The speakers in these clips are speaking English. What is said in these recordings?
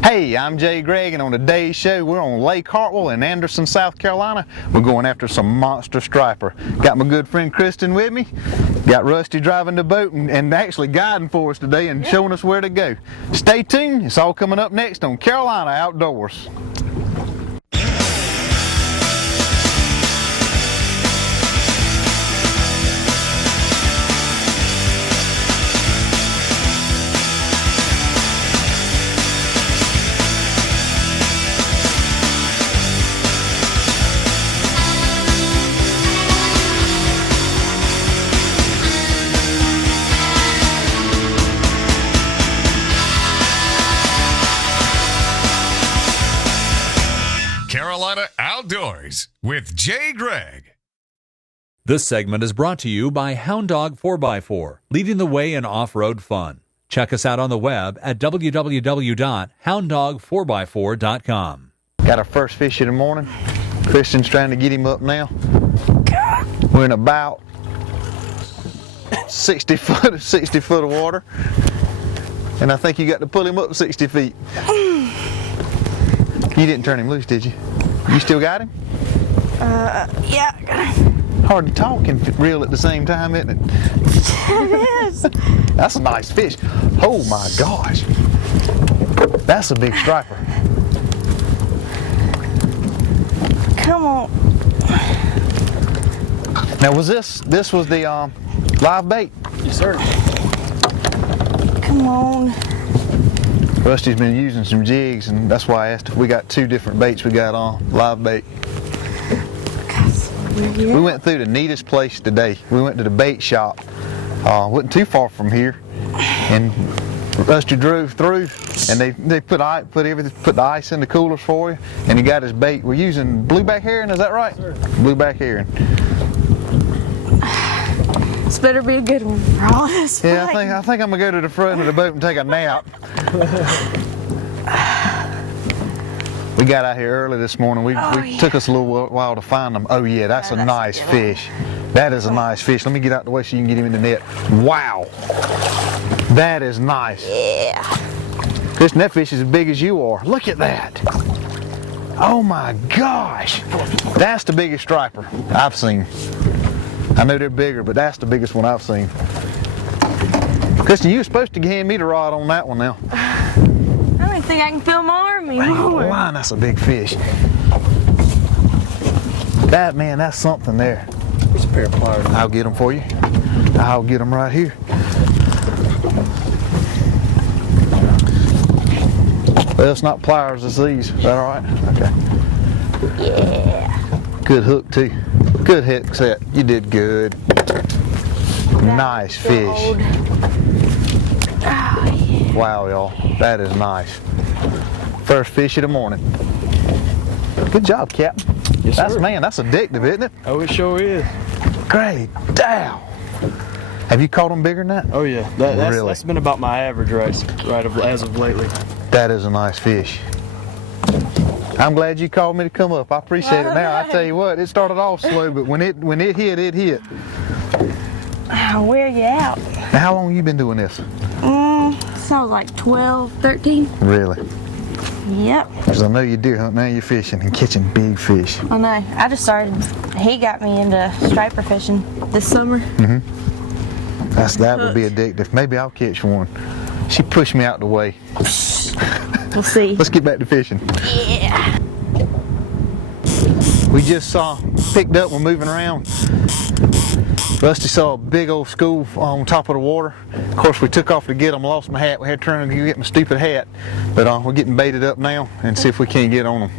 Hey, I'm Jay Gregg, and on today's show, we're on Lake Hartwell in Anderson, South Carolina. We're going after some monster striper. Got my good friend Kristen with me. Got Rusty driving the boat and actually guiding for us today and showing us where to go. Stay tuned. It's all coming up next on Carolina Outdoors. Carolina Outdoors with Jay Gregg. This segment is brought to you by Hound Dog 4x4, leading the way in off-road fun. Check us out on the web at www.hounddog4x4.com. Got our first fish of the morning. Kristen's trying to get him up now. We're in about 60 foot of water. And I think you got to pull him up 60 feet. You didn't turn him loose, did you? You still got him? Yeah, I got him. Hard to talk and reel at the same time, isn't it? It is. That's a nice fish. Oh my gosh. That's a big striper. Come on. Now was this was the live bait? Yes, sir. Come on. Rusty's been using some jigs, and that's why I asked if we got two different baits we got on, live bait. We went through the neatest place today. We went to the bait shop. Wasn't too far from here, and Rusty drove through, and they put the ice in the coolers for you, and he got his bait. We're using blueback herring, is that right? Sure. Blueback herring. This better be a good one, promise. Yeah, I think I'm gonna go to the front of the boat and take a nap. We got out here early this morning. We took us a little while to find them. Oh yeah, that's a nice fish. That is a nice fish. Let me get out the way so you can get him in the net. Wow, that is nice. Yeah. Kristen, that fish is as big as you are. Look at that. Oh my gosh, that's the biggest striper I've seen. I know they're bigger, but that's the biggest one I've seen. Kristen, you were supposed to hand me the rod on that one now. I don't think I can feel my arm anymore. Line, that's a big fish. Man, that's something there. There's a pair of pliers. I'll get them for you. I'll get them right here. Well, it's not pliers, it's these. Is that all right? Okay. Yeah. Good hook, too. Good hit set. You did good. Nice fish. Oh, yeah. Wow, y'all. That is nice. First fish of the morning. Good job, Captain. Yes, sir. That's addictive, isn't it? Oh, it sure is. Great. Down. Have you caught them bigger than that? Oh, yeah. That's been about my average as of lately. That is a nice fish. I'm glad you called me to come up. I appreciate it now. I tell you what, it started off slow, but when it hit, it hit. I'll wear you out. Now, how long have you been doing this? Sounds like 12, 13. Really? Yep. Because I know you deer hunt, now you're fishing and catching big fish. I know. I just started. He got me into striper fishing this summer. That would be addictive. Maybe I'll catch one. She pushed me out the way. We'll see. Let's get back to fishing. Yeah. We just picked up, we're moving around. Rusty saw a big old school on top of the water. Of course, we took off to get them, lost my hat. We had to turn and get my stupid hat. But we're getting baited up now and see if we can't get on them.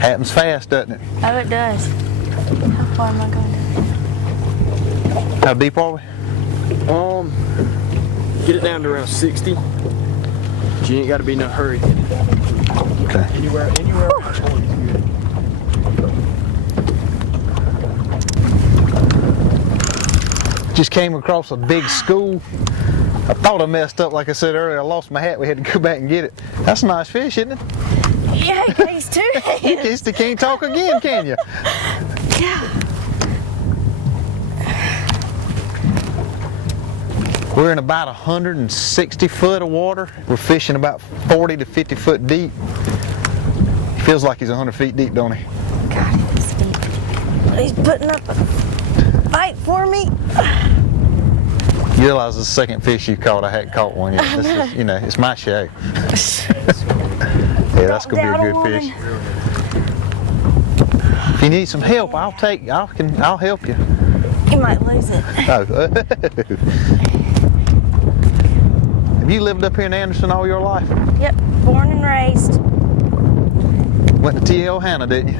Happens fast, doesn't it? Oh, it does. How far am I going? How deep are we? Get it down to around 60. But you ain't got to be in no hurry. Okay. Anywhere. Just came across a big school. I thought I messed up, like I said earlier. I lost my hat. We had to go back and get it. That's a nice fish, isn't it? Yeah, he's two You hands. can't talk again, can you? Yeah. We're in about 160 foot of water. We're fishing about 40 to 50 foot deep. He feels like he's 100 feet deep, don't he? God, he's deep. He's putting up a fight for me. You realize the second fish you caught, I hadn't caught one yet. This is, you know, it's my show. Yeah, that's gonna be a good fish. If you need some help, I'll help you. You might lose it. Oh. Have you lived up here in Anderson all your life? Yep, born and raised. Went to T.L. Hanna, didn't you?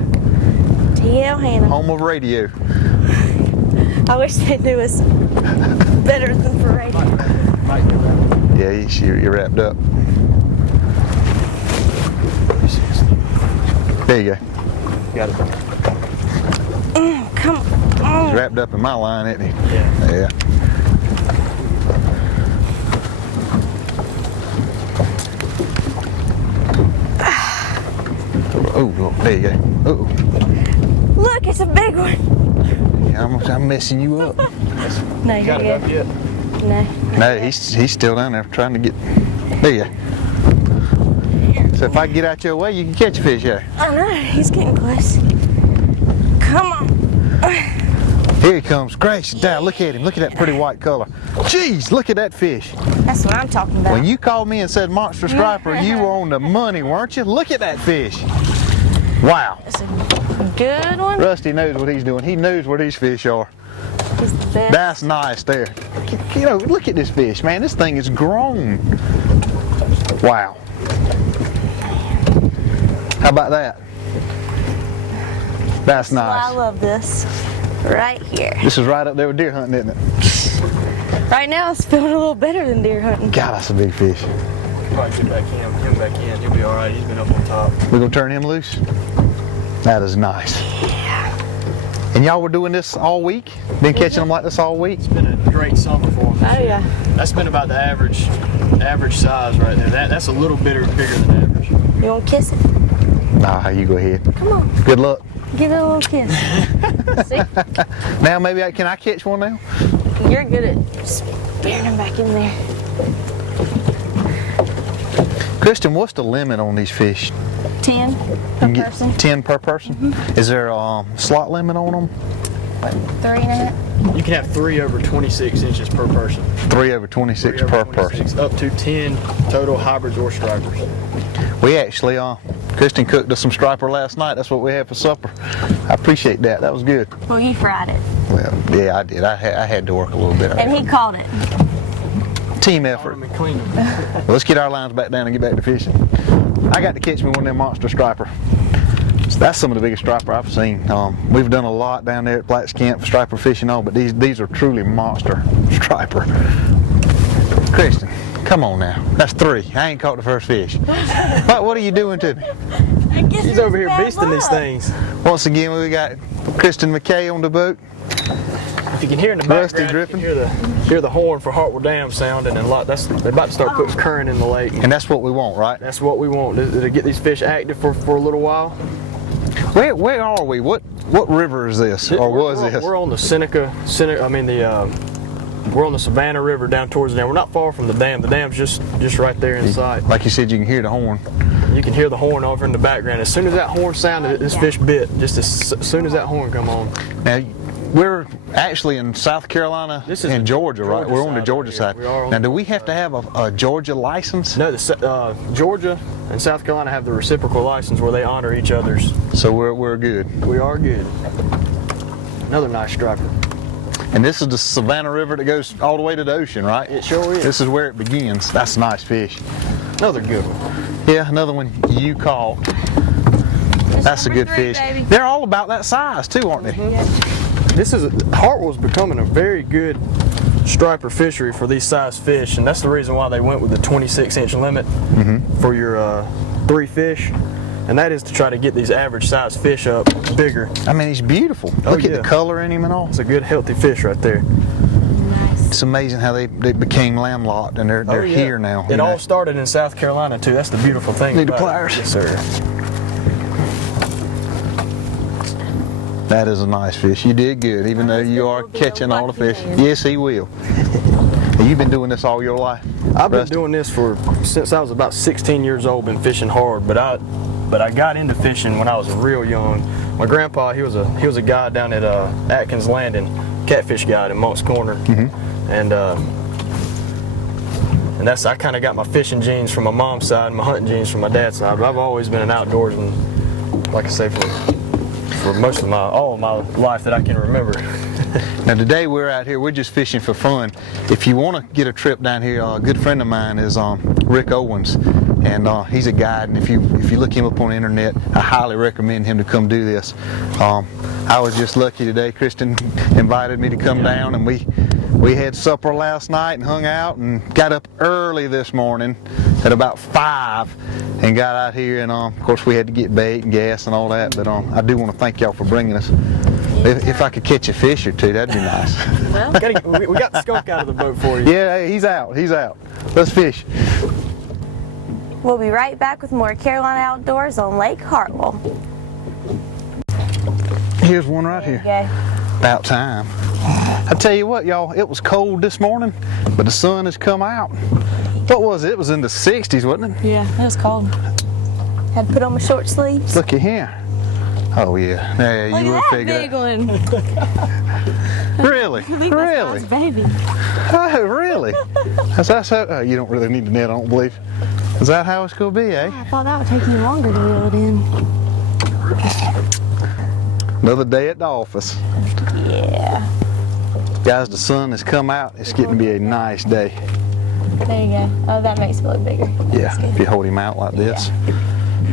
T.L. Hanna. Home of radio. I wish they knew us better than for radio. Yeah, you're wrapped up. There you go. Got it. Come on. He's wrapped up in my line, isn't he? Yeah. Yeah. Oh, there you go. Oh, Look, it's a big one. yeah, I'm messing you up. No, you're Got it up good. yet? No. No, he's still down there trying to get. There you go. So if I get out your way, you can catch a fish here. Oh no, he's getting close. Come on. Here he comes, crashing down. Look at him. Look at that pretty white color. Jeez, look at that fish. That's what I'm talking about. When you called me and said monster striper, you were on the money, weren't you? Look at that fish. Wow. That's a good one. Rusty knows what he's doing. He knows where these fish are. He's the best. That's nice there. You know, look at this fish, man. This thing is grown. Wow. How about that? That's I nice. love this. Right here. This is right up there with deer hunting, isn't it? Right now it's feeling a little better than deer hunting. God, that's a big fish. Probably get back in, him back in. He'll be all right. He's been up on top. We're gonna turn him loose. That is nice. And y'all were doing this all week? Been catching them like this all week? It's been a great summer for him. Oh yeah. That's been about the average size right there. That's a little bigger than average. You want to kiss it? Nah, you go ahead. Come on. Good luck. Give it a little kiss. See? Now maybe can I catch one now? You're good at spearing them back in there. Kristen, what's the limit on these fish? 10 You per can get person. 10 per person? Is there a slot limit on them? 3.5. You can have 3 over 26 inches per person. 3 over 26 3 per over 26, person. Up to 10 total hybrids or stripers. We actually, Kristen cooked us some striper last night. That's what we had for supper. I appreciate that. That was good. Well, he fried it. Well, yeah, I did. I had to work a little bit. And he caught it. Team effort. Put 'em and clean them. Well, let's get our lines back down and get back to fishing. I got to catch me one of them monster striper. So that's some of the biggest striper I've seen. We've done a lot down there at Platt's Camp for striper fishing on, but these are truly monster striper. Kristen, come on now. That's 3. I ain't caught the first fish. What are you doing to me? He's over here beasting these things. Once again, we got Kristen McKay on the boat. If you can hear in the Rusty background, Griffin. you can hear the horn for Hartwell Dam sounding, and they're about to start putting current in the lake. And that's what we want, right? That's what we want to get these fish active for a little while. Where are we? What river is this, or was this? We're on the we're on the Savannah River down towards the dam. We're not far from the dam. The dam's just right there in sight. Like you said, you can hear the horn. You can hear the horn over in the background. As soon as that horn sounded, this fish bit. Just as soon as that horn come on. Now, we're actually in South Carolina This is and Georgia, right? Georgia We're on the side Georgia right side. here. We are on Now, the do we Georgia have to have a Georgia license? No, Georgia and South Carolina have the reciprocal license where they honor each other's. So we're good. We are good. Another nice striper. And this is the Savannah River that goes all the way to the ocean, right? It sure is. This is where it begins. That's a nice fish. Another good one. Yeah, another one you caught. That's a good Number 3, fish. baby. They're all about that size too, aren't they? Hartwell's becoming a very good striper fishery for these size fish, and that's the reason why they went with the 26-inch limit for your 3 fish, and that is to try to get these average size fish up bigger. I mean, he's beautiful. Oh, Look at yeah. the color in him and all. It's a good healthy fish right there. It's amazing how they became landlocked and they're Oh, yeah. here now. It all started in South Carolina too. That's the beautiful thing. Need the about it. pliers? Yes, sir. That is a nice fish. You did good, even though you are catching all the fish. Yes, he will. And you've been doing this all your life? I've been Rusty? doing this since I was about 16 years old. Been fishing hard, but I got into fishing when I was real young. My grandpa, he was a guy down at Atkins Landing, catfish guide in Monk's Corner, and that's I kind of got my fishing genes from my mom's side and my hunting genes from my dad's side. But I've always been an outdoorsman, like I say, for most of all of my life that I can remember. Now today we're out here, we're just fishing for fun. If you want to get a trip down here, a good friend of mine is Rick Owens, and he's a guide, and if you look him up on the internet, I highly recommend him to come do this. I was just lucky today. Kristen invited me to come down, and we had supper last night and hung out and got up early this morning at about 5 and got out here, and of course we had to get bait and gas and all that, but I do want to thank y'all for bringing us. If I could catch a fish or two, that'd be nice. Well, We got the skunk out of the boat for you. Yeah, he's out. Let's fish. we'll be right back with more Carolina Outdoors on Lake Hartwell. Here's one right here. Okay. About time. I tell you what, y'all, it was cold this morning, but the sun has come out. What was it? It was in the 60s, wasn't it? Yeah, it was cold. Had to put on my short sleeves. Look at here. Oh yeah. Yeah, Look you at would that figure big it. one. Really? I think Really? that's God's baby. Oh, really? That's how, you don't really need the net, I don't believe. Is that how it's going to be, eh? I thought that would take you longer to reel it in. Another day at the office. Yeah. Guys, the sun has come out. It's getting to be a nice day. There you go. Oh, that makes it look bigger. Yeah, That's if you good. hold him out like this.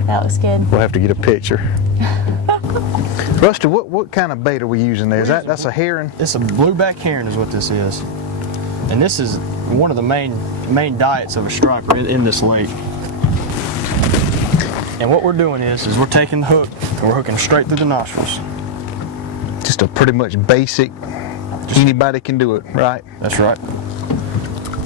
That looks good. We'll have to get a picture. Rusty, what kind of bait are we using there? That's a herring? It's a blueback herring is what this is. And this is one of the main diets of a striper in this lake. And what we're doing is we're taking the hook and we're hooking straight through the nostrils. Just a pretty much basic, anybody can do it, right? That's right.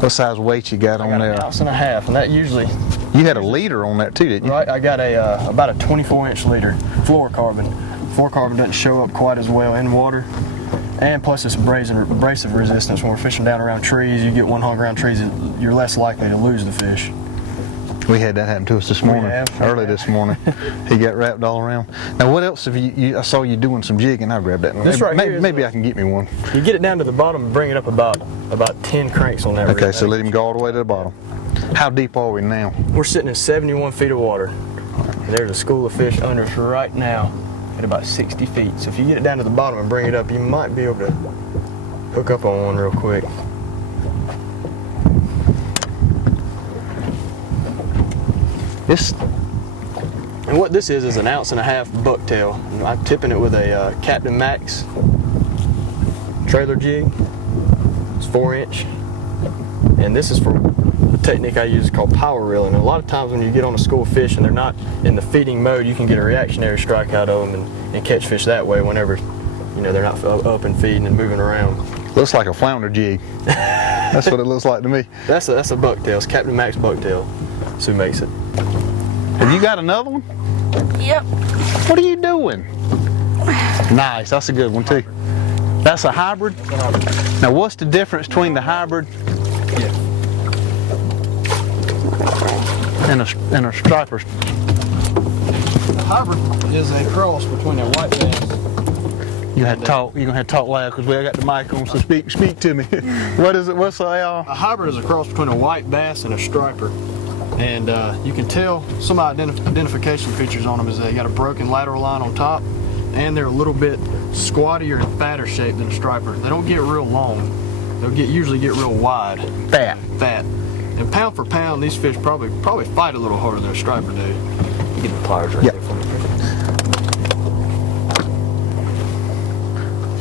What size weight you got I on got there? an ounce and a half, and that usually, You had a leader on that too, didn't you? right, I got about a 24-inch leader fluorocarbon. Fluorocarbon doesn't show up quite as well in water. And plus it's abrasive resistance. When we're fishing down around trees, you get one hung around trees, you're less likely to lose the fish. We had that happen to us this morning, have? early this morning. He got wrapped all around. Now, what else have you I saw you doing some jigging. I grabbed that one. This right maybe, here is maybe I can get me one. You get it down to the bottom and bring it up about 10 cranks on that Okay, reel. so let him go all the way to the bottom. How deep are we now? We're sitting in 71 feet of water. And there's a school of fish under us right now at about 60 feet. So if you get it down to the bottom and bring it up, you might be able to hook up on one real quick. And what this is an ounce and a half bucktail. I'm tipping it with a Captain Max trailer jig. It's 4-inch. And this is for the technique I use called power reeling. And a lot of times when you get on a school of fish and they're not in the feeding mode, you can get a reactionary strike out of them and catch fish that way whenever they're not up and feeding and moving around. Looks like a flounder jig. That's what it looks like to me. That's a bucktail. It's Captain Max bucktail. That's who makes it. Have you got another one? Yep. What are you doing? Nice, that's a good one too. That's a hybrid? Now what's the difference between the hybrid and a striper? The hybrid is a cross between a white bass. You're gonna have to talk loud because we got the mic on, so speak to me. What is it? What's the A hybrid is a cross between a white bass and a striper. And you can tell some identification features on them is they got a broken lateral line on top, and they're a little bit squattier and fatter shaped than a striper. They don't get real long. They'll usually get real wide. fat? Fat. And pound for pound, these fish probably fight a little harder than a striper do. Get the pliers right Yep. there for me.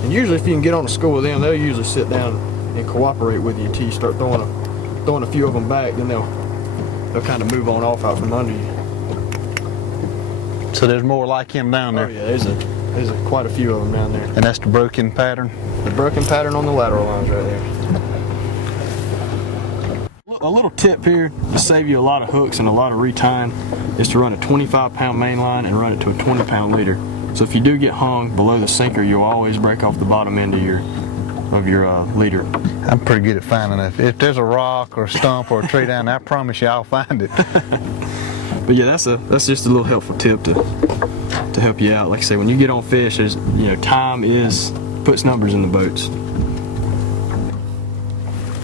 And usually if you can get on a school with them, they'll usually sit down and cooperate with you until you start throwing a few of them back, then they'll kind of move on off out from under you. So there's more like him down Oh there. yeah, there's quite a few of them down there. And that's the broken pattern. The broken pattern on the lateral lines right there. A little tip here to save you a lot of hooks and a lot of retying is to run a 25-pound main line and run it to a 20-pound leader. So if you do get hung below the sinker, you'll always break off the bottom end of your leader. I'm pretty good at finding it. If there's a rock or a stump or a tree down there, I promise you I'll find it. But yeah, that's just a little helpful tip to help you out. Like I say, when you get on fish, there's, time puts numbers in the boats.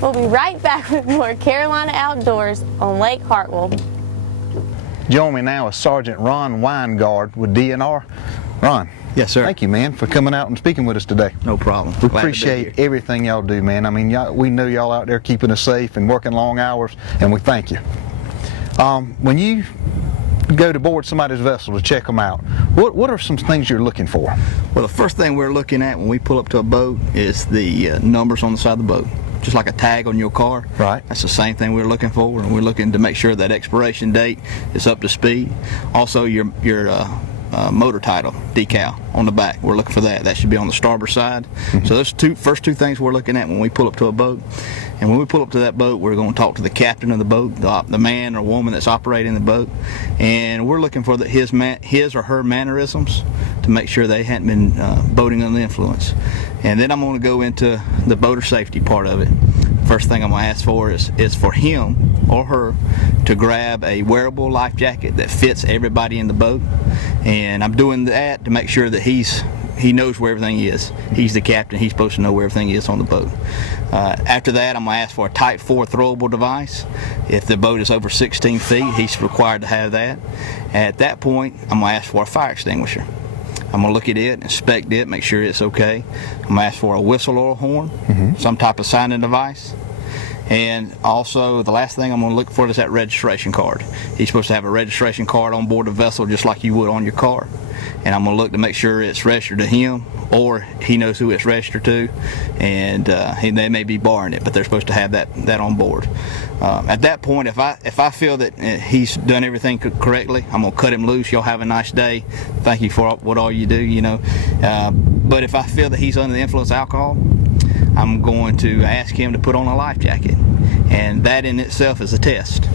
We'll be right back with more Carolina Outdoors on Lake Hartwell. Join me now is Sergeant Ron Weingard with DNR. Ron. Yes, sir. Thank you, man, for coming out and speaking with us today. No problem. We Glad to be appreciate here. everything y'all do, man. I mean, we know y'all out there keeping us safe and working long hours, and we thank you. When you go to board somebody's vessel to check them out, what are some things you're looking for? Well, the first thing we're looking at when we pull up to a boat is the numbers on the side of the boat. Just like a tag on your car. Right. That's the same thing we're looking for, and we're looking to make sure that expiration date is up to speed. Also, your motor title decal on the back. We're looking for that. That should be on the starboard side. Mm-hmm. So those first two things we're looking at when we pull up to a boat. And when we pull up to that boat, we're going to talk to the captain of the boat, the man or woman that's operating the boat, and we're looking for his or her mannerisms to make sure they hadn't been boating under the influence. And then I'm going to go into the boater safety part of it. First thing I'm going to ask for is for him or her to grab a wearable life jacket that fits everybody in the boat. And I'm doing that to make sure that he knows where everything is. He's the captain. He's supposed to know where everything is on the boat. After that, I'm going to ask for a Type 4 throwable device. If the boat is over 16 feet, he's required to have that. At that point, I'm going to ask for a fire extinguisher. I'm going to look at it, inspect it, make sure it's okay. I'm going to ask for a whistle or a horn, some type of signing device. And also, the last thing I'm going to look for is that registration card. He's supposed to have a registration card on board the vessel just like you would on your car. And I'm going to look to make sure it's registered to him, or he knows who it's registered to, and they may be borrowing it, but they're supposed to have that on board. At that point, if I feel that he's done everything correctly, I'm going to cut him loose. Y'all have a nice day. Thank you for what all you do, But if I feel that he's under the influence of alcohol, I'm going to ask him to put on a life jacket, and that in itself is a test.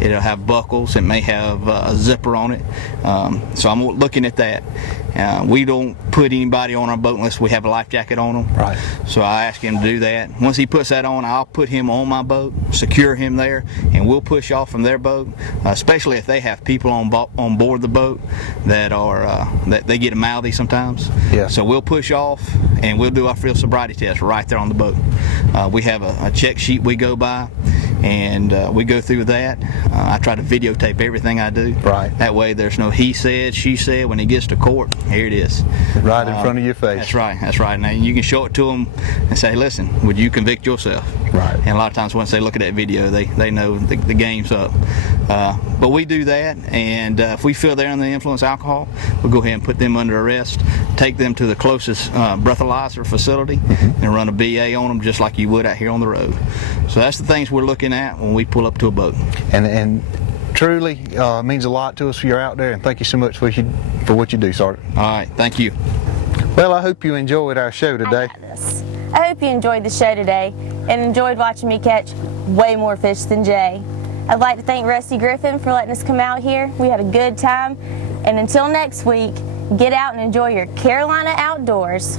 It'll have buckles. It may have a zipper on it. So I'm looking at that. We don't put anybody on our boat unless we have a life jacket on them. Right. So I ask him to do that. Once he puts that on, I'll put him on my boat, secure him there, and we'll push off from their boat. Especially if they have people on board the boat that they get mouthy sometimes. Yeah. So we'll push off and we'll do our field sobriety test right there on the boat. We have a check sheet we go by, and we go through that. I try to videotape everything I do. Right. That way there's no he said, she said. When it gets to court, here it is. Right in front of your face. That's right. That's right. Now you can show it to them and say, listen, would you convict yourself? Right. And a lot of times once they look at that video, they know the game's up. But we do that, and if we feel they're under the influence of alcohol, we'll go ahead and put them under arrest, take them to the closest breathalyzer facility, and run a BA on them just like you would out here on the road. So that's the things we're looking at when we pull up to a boat. And truly means a lot to us if you're out there, and thank you so much for what you do, Sergeant. All right, thank you. Well, I hope you enjoyed our show today. I got this. I hope you enjoyed the show today and enjoyed watching me catch way more fish than Jay. I'd like to thank Rusty Griffin for letting us come out here. We had a good time. And until next week, get out and enjoy your Carolina outdoors.